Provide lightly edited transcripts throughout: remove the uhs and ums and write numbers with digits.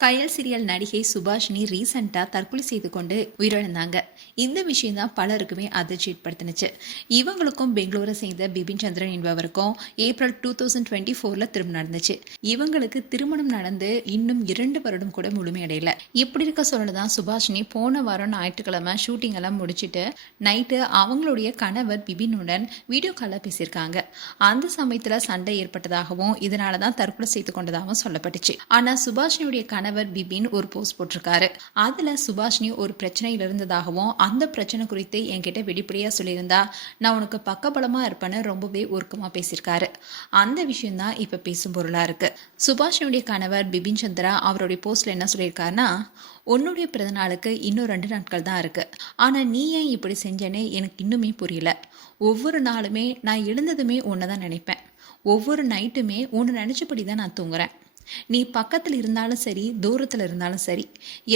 கயல் serial நடிகை சுபாஷினி ரீசெண்டாக தற்கொலை செய்து கொண்டு உயிரிழந்தாங்க. இந்த விஷயம் தான் பலருக்குமே அதிர்ச்சி ஏற்படுத்தினுச்சு. இவங்களுக்கும் பெங்களூரை சேர்ந்த பிபின் சந்திரன் என்பவருக்கும் ஏப்ரல் 2024 திருமணம் நடந்துச்சு. இவங்களுக்கு திருமணம் நடந்து இன்னும் 2 வருடம் கூட முழுமையடையல. இப்படி இருக்க சொல்லதான் சுபாஷினி போன வாரம் ஞாயிற்றுக்கிழமை ஷூட்டிங் எல்லாம் முடிச்சுட்டு நைட்டு அவங்களுடைய கணவர் பிபினுடன் வீடியோ காலில் பேசியிருக்காங்க. அந்த சமயத்தில் சண்டை ஏற்பட்டதாகவும் இதனால தான் தற்கொலை செய்து கொண்டதாகவும் சொல்லப்பட்டுச்சு. ஆனால் சுபாஷினியுடைய கணவர் பிபின் ஒரு போஸ்ட் போட்டிருக்காரு. அதுல சுபாஷினி ஒரு பிரச்சனையில் இருந்ததாகவும் அந்த பிரச்சனை குறித்து என்கிட்ட வெளிப்படையா சொல்லியிருந்தா நான் உனக்கு பக்கபலமா இருப்பேன்னு ரொம்பவே உருக்கமா பேசியிருக்காரு. அந்த விஷயம் தான் இப்ப பேசும் பொருளா இருக்கு. சுபாஷினியுடைய கணவர் பிபின் சந்திரா அவருடைய போஸ்ட்ல என்ன சொல்லியிருக்காருன்னா, உன்னுடைய பிறந்தநாளுக்கு இன்னும் 2 நாட்கள் தான் இருக்கு. ஆனா நீ ஏன் இப்படி செஞ்சேன்னு எனக்கு இன்னுமே புரியல. ஒவ்வொரு நாளுமே நான் எழுந்ததுமே உன்னதான் நினைப்பேன். ஒவ்வொரு நைட்டுமே உன்னை நினைச்சபடி தான் நான் தூங்குறேன். நீ பக்கத்தில் இருந்தாலும் சரி, தூரத்தில் இருந்தாலும் சரி,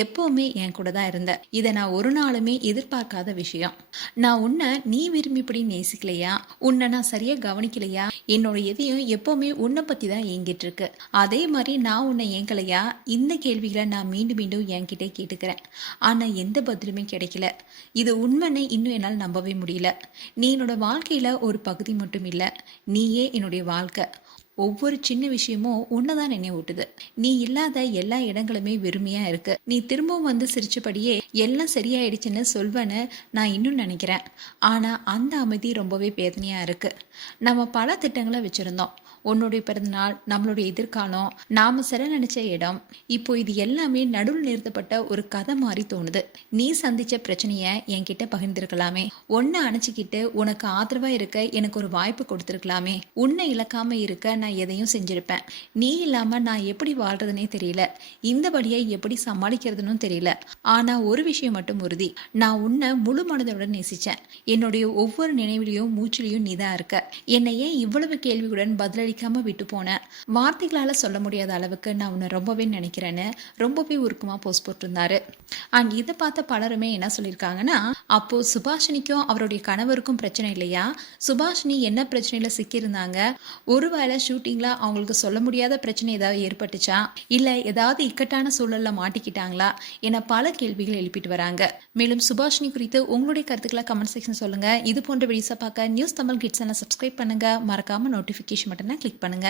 எப்பவுமே என் கூட தான் இருந்த. இதை நான் ஒரு நாளுமே எதிர்பார்க்காத விஷயம். நான் உன்னை நீ விரும்பிப்படி நேசிக்கலையா, உன்னை நான் சரியா கவனிக்கலையா, என்னோட எதையும் எப்பவுமே உன்னை பத்தி தான் ஏங்கிட்டு இருக்கு. அதே மாதிரி நான் உன்னை ஏங்கலையா, இந்த கேள்விகளை நான் மீண்டும் மீண்டும் என்கிட்ட கேட்டுக்கிறேன். ஆனா எந்த பதிலுமே கிடைக்கல. இது உண்மைன்னு இன்னும் என்னால் நம்பவே முடியல. நீ என்னோட வாழ்க்கையில ஒரு பகுதி மட்டும் இல்லை, நீயே என்னுடைய வாழ்க்கை. ஒவ்வொரு சின்ன விஷயமும் உன்னதான் நினைவூட்டுது. நீ இல்லாத எல்லா இடங்களுமே வெறுமையா இருக்கு. நீ திரும்பவும் வந்து சிரிச்சபடியே எல்லாம் சரியாயிடுச்சுன்னு சொல்வேன்னு நான் இன்னும் நினைக்கிறேன். ஆனா அந்த அமைதி ரொம்பவே வேதனையா இருக்கு. நம்ம பல திட்டங்களை வச்சிருந்தோம். உன்னுடைய பிறந்தநாள், நம்மளுடைய எதிர்காலம், நாம சில நினைச்ச இடம், இப்போ இது எல்லாமே நடுவில் நிறுத்தப்பட்ட ஒரு கதை மாதிரி தோணுது. நீ சந்திச்ச பிரச்சனைய என்கிட்ட பகிர்ந்திருக்கலாமே. உன்னை அணைச்சிக்கிட்டு உனக்கு ஆதரவா இருக்க எனக்கு ஒரு வாய்ப்பு கொடுத்திருக்கலாமே. உன்னை இழக்காம இருக்க நான் எதையும் செஞ்சிருப்பேன். நீ இல்லாம நான் எப்படி வாழ்றதுனே தெரியல. இந்த வழியை எப்படி சமாளிக்கிறதுன்னு தெரியல. ஆனா ஒரு விஷயம் மட்டும் உறுதி, நான் உன்னை முழு மனதுடன் நேசிச்சேன். என்னுடைய ஒவ்வொரு நினைவிலையும் மூச்சிலையும் நீதான் இருக்க. என்னை ஏன் இவ்வளவு கேள்வியுடன் பதிலளிக்காம விட்டு போனேன். வார்த்தைகளால சொல்ல முடியாத அளவுக்கு நான் உன்னை ரொம்பவே நினைக்கிறேன்னு ரொம்பவே உருக்கமா போஸ்ட் போட்டிருந்தாரு. அண்ட் இதை பார்த்த பலருமே என்ன சொல்லியிருக்காங்கன்னா, அப்போ சுபாஷினிக்கும் அவருடைய கணவருக்கும் பிரச்சனை இல்லையா, சுபாஷினி என்ன பிரச்சனையில சிக்கியிருந்தாங்க, ஒருவேளை ஷூட்டிங்ல அவங்களுக்கு சொல்ல முடியாத பிரச்சனை ஏதாவது ஏற்பட்டுச்சா, இல்ல ஏதாவது இக்கட்டான சூழல்ல மாட்டிக்கிட்டாங்களா என பல கேள்விகள் எழுப்பிட்டு வராங்க. மேலும் சுபாஷினி குறித்து உங்களுடைய கருத்துக்களை கமெண்ட் செக்ஷன் சொல்லுங்க. இது போன்ற வீடியோஸை பார்க்க நியூஸ் தமிழ் கிட்ஸ் சேனலை சப்ஸ்கிரைப் பண்ணுங்க. மறக்காம நோட்டிஃபிகேஷன் பட்டனை கிளிக் பண்ணுங்க.